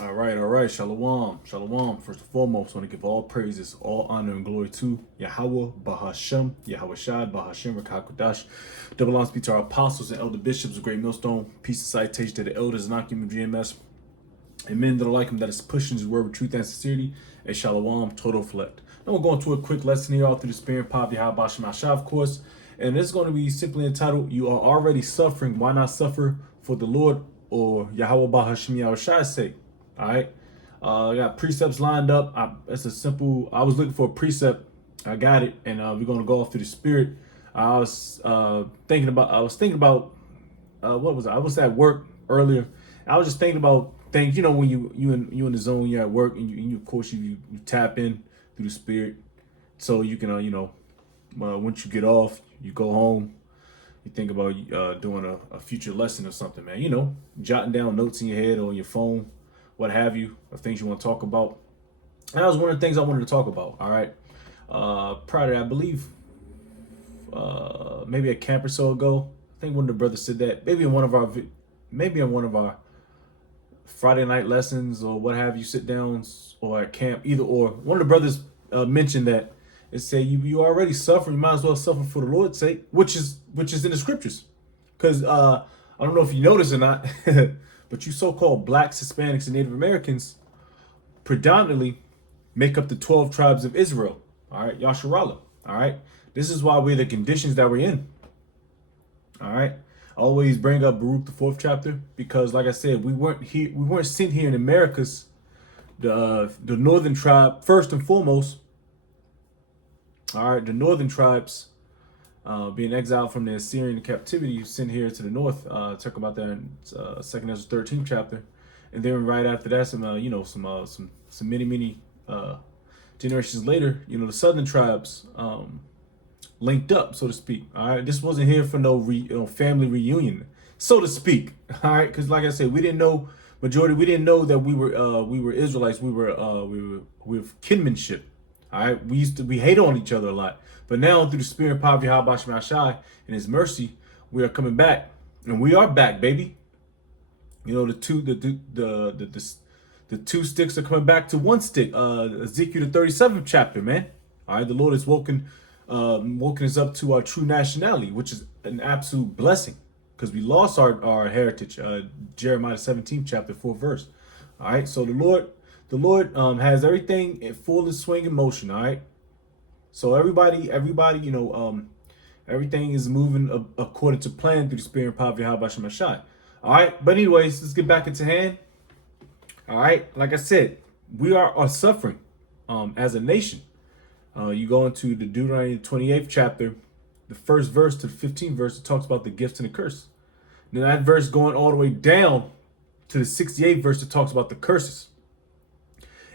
All right. Shalom, shalom. First and foremost, I want to give all praises, all honor, and glory to Yahweh, Bahashem, Yahweh Shad, Bahashem, Rakakodash. Double honors be to our apostles and elder bishops of Great Millstone. Peace and citation to the elders, Nakim and GMS, and men that are like him, that is pushing his word with truth and sincerity. And shalom, total flect. Now we're going to a quick lesson here all through the Spirit, Pop, Yahweh, Bashem, Asha, of course. And it's going to be simply entitled, You Are Already Suffering, Why Not Suffer for the Lord or Yahweh, Bahashem, Yahweh Shad's sake? All right. I got precepts lined up. It's a simple. I was looking for a precept. I got it, and we're gonna go off through the spirit. I was thinking about. What was I? I was at work earlier. I was just thinking about things. You know, when you in the zone, you're at work, and you of course you tap in through the spirit, so you can once you get off, you go home. You think about doing a future lesson or something, man. You know, jotting down notes in your head or on your phone, what have you, of things you want to talk about. And that was one of the things I wanted to talk about. All right. Prior to that, I believe maybe a camp or so ago, I think one of the brothers said that maybe in one of our Friday night lessons or what have you, sit downs or at camp, either or. One of the brothers mentioned that it said you already suffering, you might as well suffer for the Lord's sake, which is in the scriptures. Because I don't know if you notice or not, but you so-called blacks, Hispanics, and Native Americans predominantly make up the 12 tribes of Israel. All right, Yasharallah. All right, this is why we're the conditions that we're in. All right, I always bring up Baruch the fourth chapter because, like I said, we weren't sent here in Americas. The northern tribe first and foremost. All right, the northern tribes being exiled from the Assyrian captivity, sent here to the north. Talk about that in Second Ezra 13th chapter, and then right after that, some many generations later, the southern tribes linked up, so to speak. All right, this wasn't here for no family reunion, so to speak. All right, because like I said, we didn't know that we were Israelites. We were kinship. All right, we hate on each other a lot, but now through the Spirit, power of Yahweh Shai and His mercy, we are coming back, and we are back, baby. The two sticks are coming back to one stick. Ezekiel the 37th chapter, man. All right, the Lord has woken us up to our true nationality, which is an absolute blessing, because we lost our heritage. Jeremiah 17th chapter 4th verse. All right, so the Lord has everything in full and swing in motion. All right, so everybody, everything is moving according to plan through the Spirit and power of Yahweh Shai. All right, but anyways, let's get back into hand. All right, like I said, we are suffering as a nation. You go into the Deuteronomy 28th chapter, the first verse to the 15th verse, it talks about the gifts and the curse. Now that verse going all the way down to the 68th verse, it talks about the curses.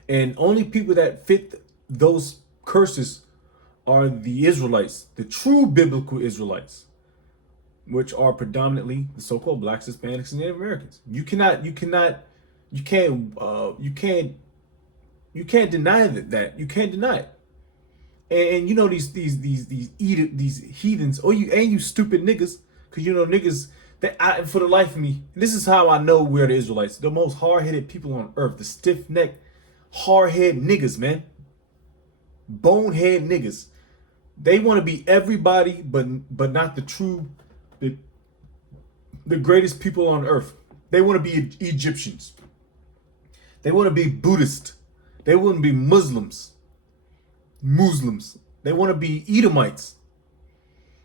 And only people that fit those curses are the Israelites, the true biblical Israelites, which are predominantly the so-called blacks, Hispanics, and Native Americans. You can't deny that. You can't deny it. And these heathens, you stupid niggas, because niggas that for the life of me, this is how I know we're the Israelites, the most hard-headed people on earth, the stiff-necked, hard-headed niggas, man, bonehead niggas. They want to be everybody, but not the greatest people on earth. They want to be Egyptians. They want to be Buddhist. They want to be Muslims. They want to be Edomites.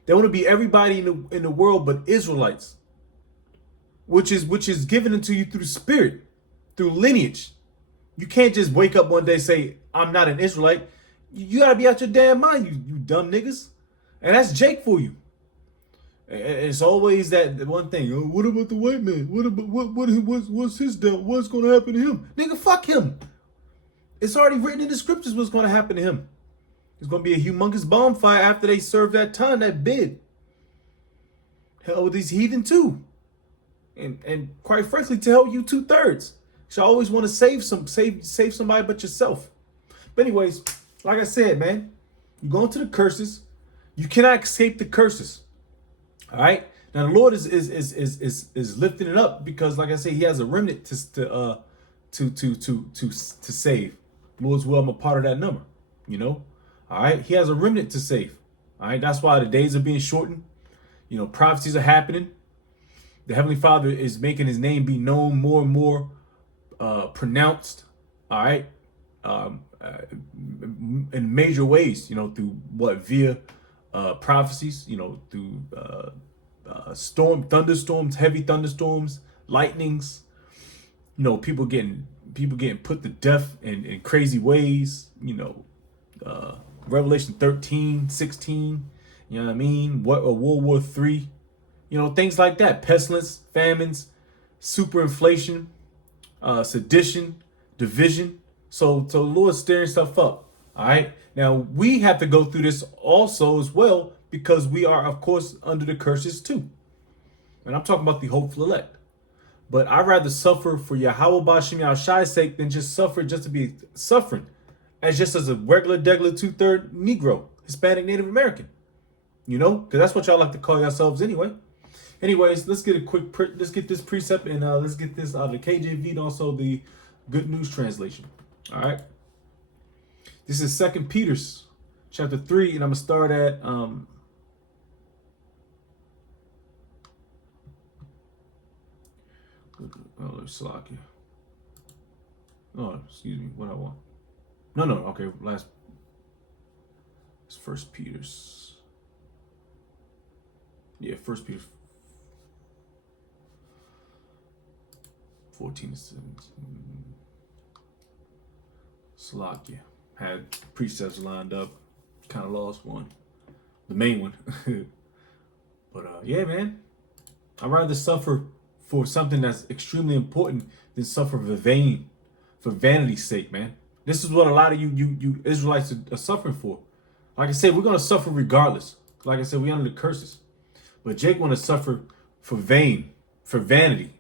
They want to be everybody in the world but Israelites, which is given into you through the Spirit, through lineage. You can't just wake up one day and say, I'm not an Israelite. You gotta be out your damn mind, you dumb niggas. And that's Jake for you. It's always that one thing. Oh, what about the white man? What's his deal? What's gonna happen to him? Nigga, fuck him. It's already written in the scriptures what's gonna happen to him. It's gonna be a humongous bonfire after they serve that time, that bid. Hell with these heathen too. And quite frankly, to hell you 2/3. You always want to save somebody but yourself. But anyways, like I said, man, you go into the curses. You cannot escape the curses. All right. Now the Lord is lifting it up because, like I say, He has a remnant to save. Lord's will, I'm a part of that number. You know, all right. He has a remnant to save. All right. That's why the days are being shortened. You know, prophecies are happening. The Heavenly Father is making His name be known more and more pronounced. All right. In major ways, you know, through via prophecies, you know, through thunderstorms, heavy thunderstorms, lightnings, you know, people getting put to death in crazy ways, you know, Revelation 13, 16, you know what I mean? World War III, you know, things like that, pestilence, famines, superinflation, sedition, division. So the Lord's stirring stuff up. All right. Now we have to go through this also as well, because we are, of course, under the curses too. And I'm talking about the hopeful elect. But I'd rather suffer for Yahweh Bashim Yahushai's sake than just suffer just to be suffering, as a regular, degular 2/3 Negro, Hispanic, Native American. You know, because that's what y'all like to call yourselves anyway. Anyways, let's get let's get this precept, and let's get this out of the KJV and also the Good News Translation. All right. This is 2 Peter's chapter 3, and I'm gonna start at Slovakia. Oh, excuse me. What I want? No. Okay, last. It's 1 Peter's. Yeah, 1 Peter 14 to 17. Slovakia. Had precepts lined up. Kind of lost one. The main one. But yeah, man. I'd rather suffer for something that's extremely important than suffer for vanity's sake, man. This is what a lot of you Israelites are suffering for. Like I said, we're gonna suffer regardless. Like I said, we're under the curses. But Jake want to suffer for vanity.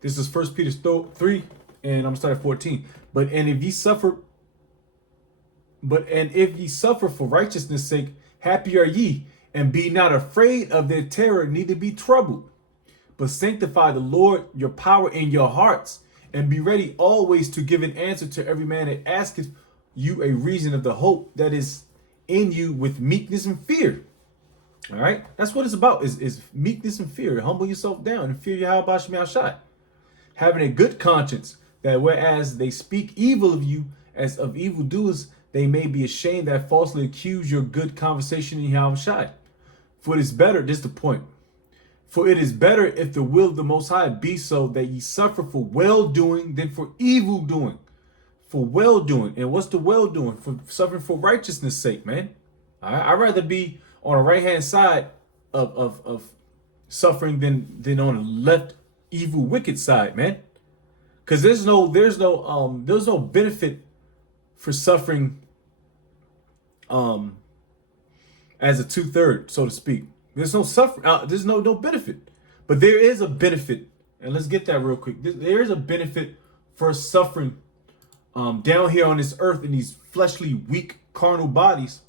This is 1 Peter 3, and I'm gonna start at 14. If ye suffer for righteousness' sake, happy are ye, and be not afraid of their terror, neither be troubled. But sanctify the Lord your power in your hearts, and be ready always to give an answer to every man that asketh you a reason of the hope that is in you with meekness and fear. All right, that's what it's about: is meekness and fear. Humble yourself down and fear Yahweh Bashim Yahushai. Having a good conscience, that whereas they speak evil of you as of evildoers, they may be ashamed that falsely accuse your good conversation in Yahushai. For it is better, this is the point. For it is better if the will of the Most High be so, that ye suffer for well-doing than for evil-doing. For well-doing. And what's the well-doing? For suffering for righteousness' sake, man. I'd rather be on the right-hand side of suffering than on the left, evil, wicked side, man. Because there's no benefit for suffering as a 2/3, so to speak. There's no suffering. There's no benefit, but there is a benefit, and let's get that real quick. There is a benefit for suffering down here on this earth in these fleshly, weak, carnal bodies.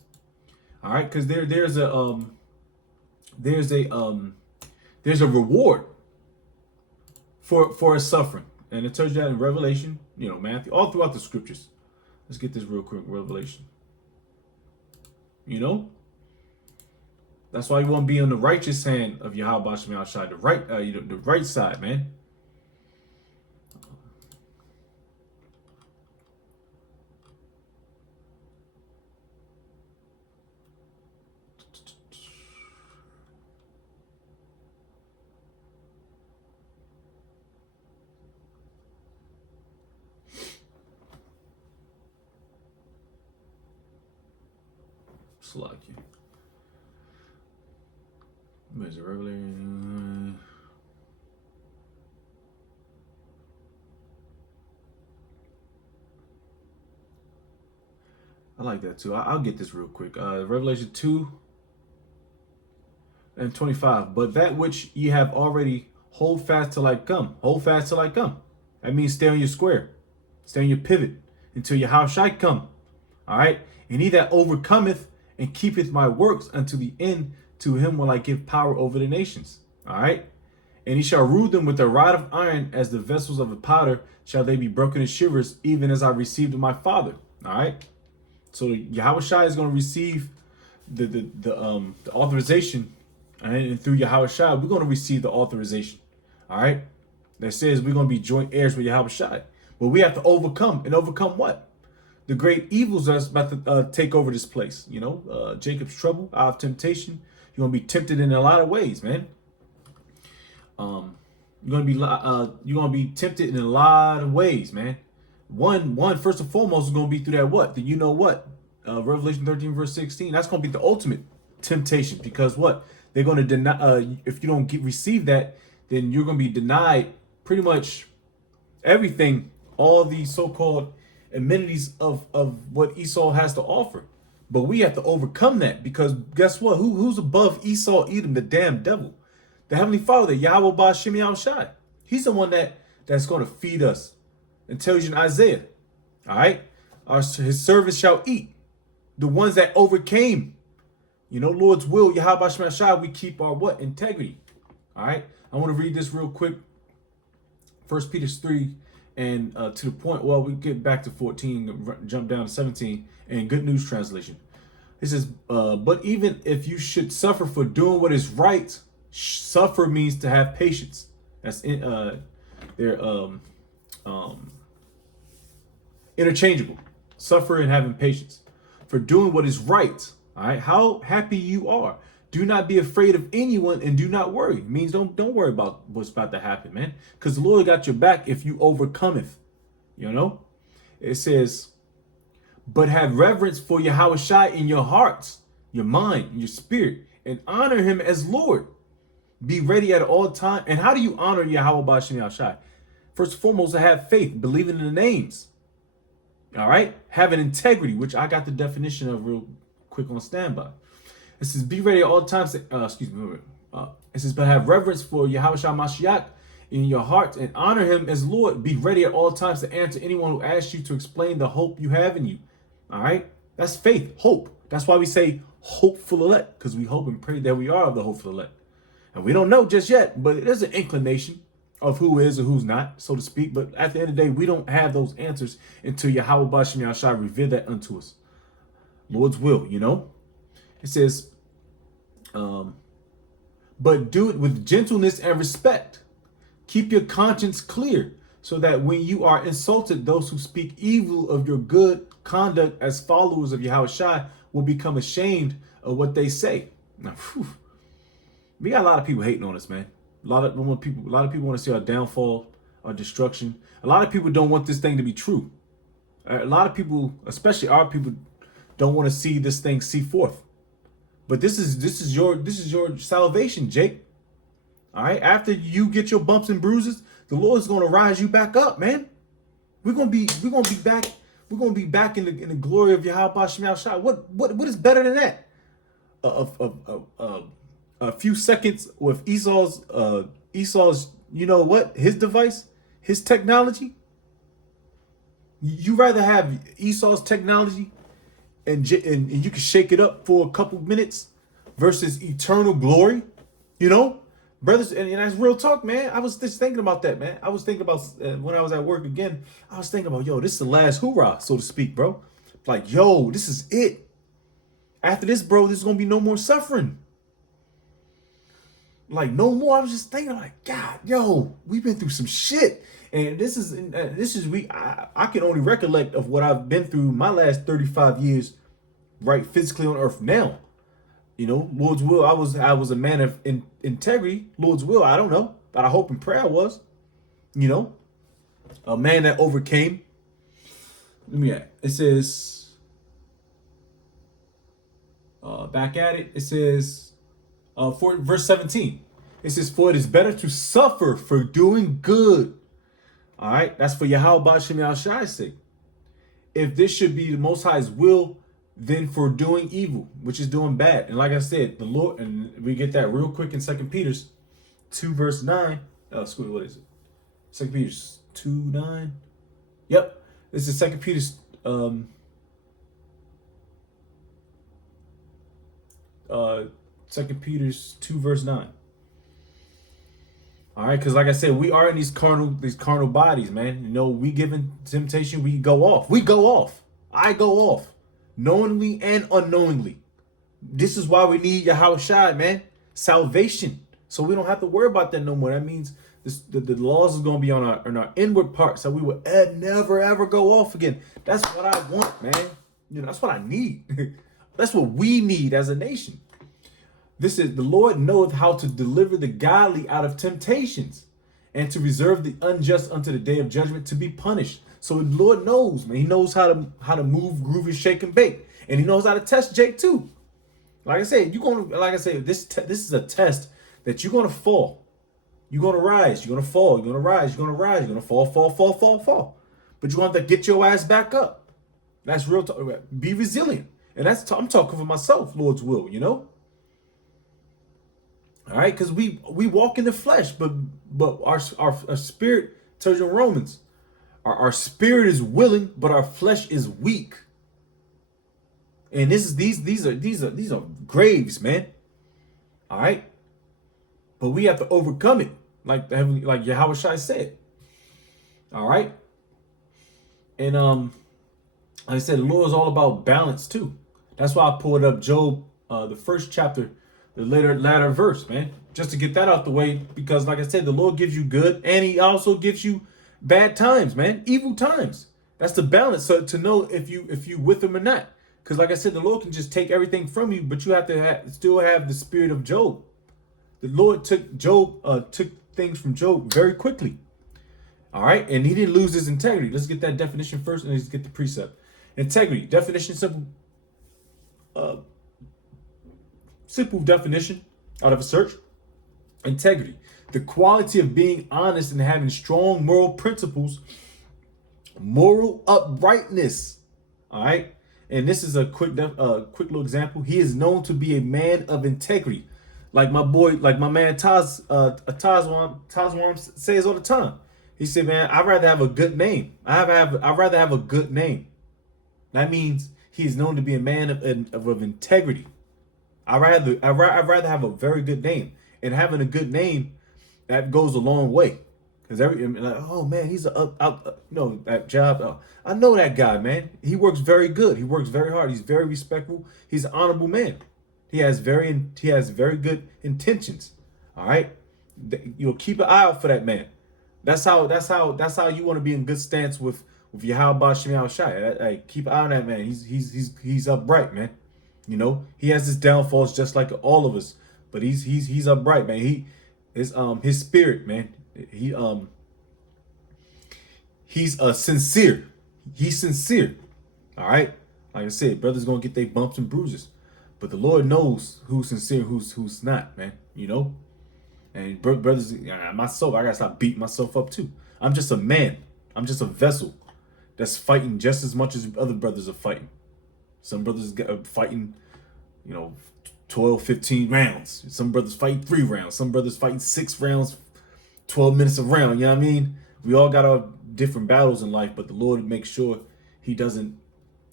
All right, because there's a reward for a suffering, and it tells you that in Revelation, you know, Matthew, all throughout the scriptures. Let's get this real quick. Revelation. You know. That's why you want to be on the righteous hand of Yahweh Bashim Yahushai, the right side, man. Slovakia. Where's the Revelation? I like that too. I'll get this real quick. Revelation 2 and 25. But that which ye have already, hold fast till I come. Hold fast till I come. That means stay on your square. Stay on your pivot until your house shall come. All right. And he that overcometh and keepeth my works unto the end, to him will I give power over the nations. All right. And he shall rule them with a rod of iron, as the vessels of a powder shall they be broken in shivers, even as I received of my father. All right. So Yahweh Shai is going to receive the authorization, and through Yahweh Shai, we're going to receive the authorization. All right. That says we're going to be joint heirs with Yahweh Shai. But we have to overcome. And overcome what? The great evils that's about to take over this place. You know, Jacob's trouble, our temptation. You're going to be tempted in a lot of ways, man. You're gonna be tempted in a lot of ways, man. One first and foremost is gonna be through that what? The you know what? Revelation 13 verse 16. That's gonna be the ultimate temptation, because what? They're gonna deny. If you don't receive that, then you're gonna be denied pretty much everything, all these so-called amenities of what Esau has to offer. But we have to overcome that, because guess what? Who's above Esau, Edom, the damn devil? The Heavenly Father, Yahweh Ba'Shem Yahushai. He's the one that's going to feed us. And tells you in Isaiah. All right? His servants shall eat. The ones that overcame. You know, Lord's will, Yahweh Ba'Shem Yahushai, we keep our what? Integrity. All right? I want to read this real quick. 1 Peter 3, and to the point, well, we get back to 14, jump down to 17, and Good News Translation. It says, but even if you should suffer for doing what is right, suffer means to have patience. That's they're interchangeable. Suffer and having patience for doing what is right. All right. How happy you are. Do not be afraid of anyone, and do not worry. It means don't worry about what's about to happen, man. Because the Lord got your back if you overcometh. You know. It says, but have reverence for Yahweh Shai in your hearts, your mind, and your spirit, and honor him as Lord. Be ready at all times. And how do you honor Yahweh Ba'Shem Yahushai? First and foremost, to have faith, believing in the names. All right? Having integrity, which I got the definition of real quick on standby. It says, be ready at all times. It says, but have reverence for Yahweh Shai Mashiach in your heart, and honor him as Lord. Be ready at all times to answer anyone who asks you to explain the hope you have in you. All right? That's faith, hope. That's why we say hopeful elect, because we hope and pray that we are of the hopeful elect. And we don't know just yet, but there's an inclination of who is or who's not, so to speak. But at the end of the day, we don't have those answers until Yahweh Ba'Shem Yahushai reveal that unto us. Lord's will, you know? It says, but do it with gentleness and respect. Keep your conscience clear, so that when you are insulted, those who speak evil of your good conduct as followers of Yahweh Shai will become ashamed of what they say. Now, we got a lot of people hating on us, man. A lot of people want to see our downfall, our destruction. A lot of people don't want this thing to be true. A lot of people, especially our people, don't want to see this thing see forth. But this is your salvation, Jake. All right. After you get your bumps and bruises, the Lord is going to rise you back up, man. We're gonna be back. We're gonna be back in the glory of Yahweh Ba'Shem Yahushai. What is better than that? A few seconds with Esau's you know what, his device, his technology. You rather have Esau's technology and you can shake it up for a couple minutes versus eternal glory, you know, brothers. And that's real talk, man. I was just thinking about that, man. I was thinking about when I was at work again. I was thinking about, yo, this is the last hoorah, so to speak, bro. Like, yo, this is it. After this, bro, there's gonna be no more suffering. Like, no more. I was just thinking, like, God, yo, we've been through some shit, and I can only recollect of what I've been through my last 35 years, right, physically on earth now. You know, Lord's will. I was a man of integrity. Lord's will, I don't know, but I hope and pray I was. You know, a man that overcame. Let me at. It says, back at it. It says. For verse 17, it says, for it is better to suffer for doing good. All right, that's for Yahweh Ba'Shem Yahushai's sake. If this should be the Most High's will, then for doing evil, which is doing bad. And like I said, the Lord, and we get that real quick in 2 Peter 2 verse 9. What is it? 2 Peter 2:9. Yep, this is 2 Peter 2 Peter 2 verse 9. All right, because like I said, we are in these carnal bodies, man. You know, we given temptation, we go off. We go off. I go off, knowingly and unknowingly. This is why we need Yahweh Shai, man. Salvation. So we don't have to worry about that no more. That means the laws is going to be on our inward parts, so we will never, ever go off again. That's what I want, man. You know, that's what I need. That's what we need as a nation. This is the Lord knoweth how to deliver the godly out of temptations and to reserve the unjust unto the day of judgment to be punished. So the Lord knows, man. He knows how to move, groove, and shake and bake. And he knows how to test Jake too. Like I said, this is a test that you're gonna fall. You're gonna rise, you're gonna fall, you're gonna rise, you're gonna rise, you're gonna fall. But you're gonna have to get your ass back up. That's real talk. Be resilient. And I'm talking for myself, Lord's will, you know? All right, because we walk in the flesh, but our spirit tells you in Romans, our spirit is willing, but our flesh is weak. And these are graves, man. All right, but we have to overcome it, like Yahweh Shai said. All right, and like I said, the Lord is all about balance too. That's why I pulled up Job, the first chapter, the latter verse, man, just to get that out the way. Because like I said, the Lord gives you good, and He also gives you bad times, man, evil times. That's the balance. So to know if you with Him or not. Because like I said, the Lord can just take everything from you, but you have to still have the spirit of Job. The Lord took things from Job very quickly. All right, and he didn't lose his integrity. Let's get that definition first, and let's get the precept. Integrity definition, simple definition out of a search. Integrity, the quality of being honest and having strong moral principles, moral uprightness. All right. And this is a quick little example. He is known to be a man of integrity. Like my man Tazwan says all the time. He said, man, I'd rather have a good name. I'd rather have a good name. That means he is known to be a man of integrity. I'd rather have a very good name. And having a good name, that goes a long way. Because oh man, he's that job. I know that guy, man. He works very good. He works very hard. He's very respectful. He's an honorable man. He has very good intentions. All right, you'll keep an eye out for that man. That's how you want to be in good stance with Yahweh Shem Shai. Hey, keep an eye on that man. He's upright, man. You know, he has his downfalls just like all of us, but he's upright, man. His spirit, man. He's sincere. He's sincere. All right. Like I said, brothers gonna get their bumps and bruises, but the Lord knows who's sincere, who's not, man. You know. And brothers, myself, I gotta stop beating myself up too. I'm just a man. I'm just a vessel that's fighting just as much as other brothers are fighting. Some brothers are fighting, 12, 15 rounds. Some brothers fight 3 rounds. Some brothers fighting 6 rounds. 12 minutes a round, you know what I mean? We all got our different battles in life, but the Lord makes sure He doesn't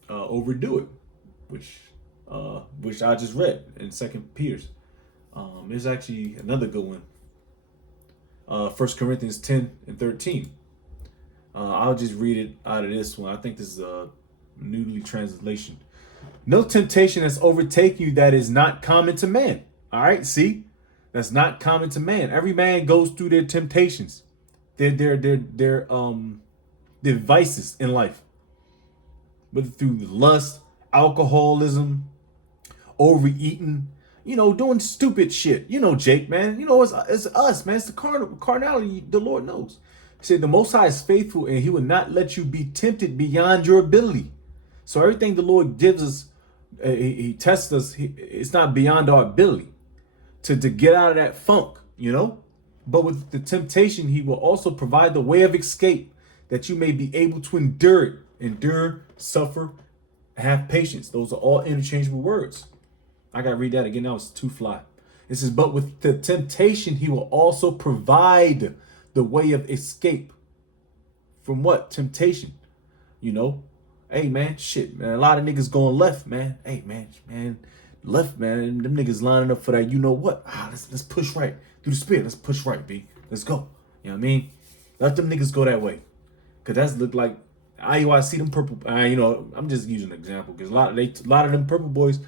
overdo it, which I just read in 2 Peter's. There's actually another good one. 1 Corinthians 10 and 13. I'll just read it out of this one. I think this is a newly translation. No temptation has overtaken you that is not common to man. All right, see? That's not common to man. Every man goes through their temptations, their vices in life, whether through lust, alcoholism, overeating, doing stupid shit. Jake, man. It's us, man. It's the carnality. The Lord knows. He said the Most High is faithful, and He will not let you be tempted beyond your ability. So everything the Lord gives us, He tests us. It's not beyond our ability to get out of that funk, But with the temptation, He will also provide the way of escape that you may be able to endure, suffer, have patience. Those are all interchangeable words. I got to read that again. That was too fly. It says, but with the temptation, He will also provide the way of escape. From what? Temptation. Hey, man, shit, man. A lot of niggas going left, man. Hey, man. Left, man. Them niggas lining up for that. You know what? Let's push right through the spirit. Let's push right, B. Let's go. You know what I mean? Let them niggas go that way. Cause that's look like I see them purple. I'm just using an example because a lot of them purple boys,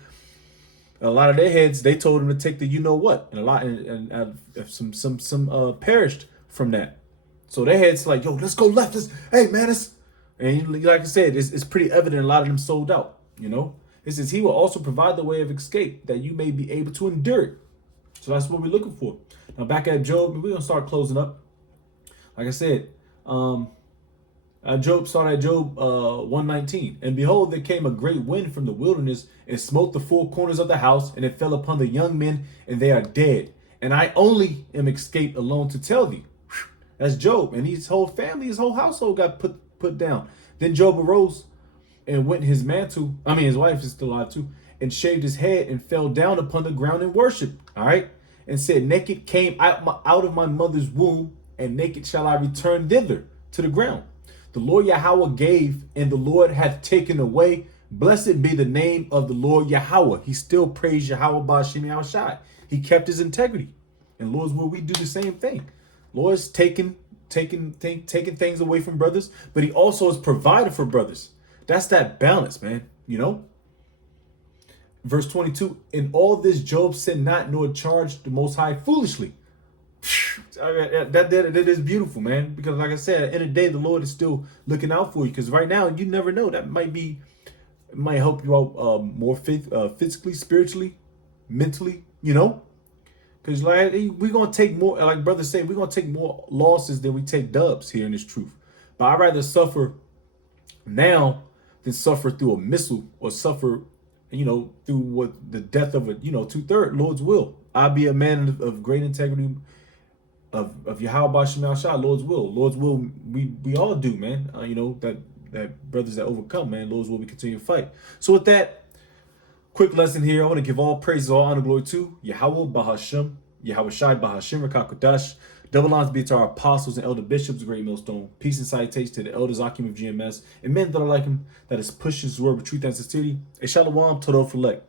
a lot of their heads, they told them to take the and a lot and some perished from that. So their heads like, yo, let's go left. Hey man, and like I said, it's pretty evident a lot of them sold out. It says he will also provide the way of escape that you may be able to endure it. So that's what we're looking for. Now back at Job, we're gonna start closing up. Like I said, Job started at Job 119. And behold, there came a great wind from the wilderness and smote the four corners of the house, and it fell upon the young men, and they are dead. And I only am escaped alone to tell thee. That's Job, and his whole family, his whole household got put down. Then Job arose and went in his mantle. His wife is still alive too, and shaved his head and fell down upon the ground and worshiped. All right, and said, naked came out of my mother's womb, and naked shall I return thither to the ground. The Lord Yahweh gave, and the Lord hath taken away. Blessed be the name of the Lord Yahweh. He still praised Yahweh Ba'Shem Yahushai. He kept his integrity. And Lord's will we do the same thing. Lord's taking things away from brothers, but he also is provided for brothers. That's that balance, man. Verse 22, in all this Job sinned not, nor charged the Most High foolishly. That is beautiful, man. Because like I said, at the end of the day, the Lord is still looking out for you. Because right now, you never know. It might help you out more physically, spiritually, mentally, Because like we're gonna take more, like brothers say, we're gonna take more losses than we take dubs here in this truth. But I'd rather suffer now than suffer through a missile or suffer, through the death of a 2/3 Lord's will. I'll be a man of great integrity, of Yahweh Ba'Shem Shah, Lord's will. Lord's will, we all do, man. That brothers that overcome, man, Lord's will we continue to fight. So with that quick lesson here, I want to give all praises, all honor, glory to Yahweh Ba'Shem, Yahweh Shai Ba'Shem Rakakodash. Double honors be to our apostles and elder bishops, Great Millstone. Peace and salutation to the elders, Akim of GMS, and men that are like him, that is pushing his word with truth and sincerity. A shalom, Todor Philek.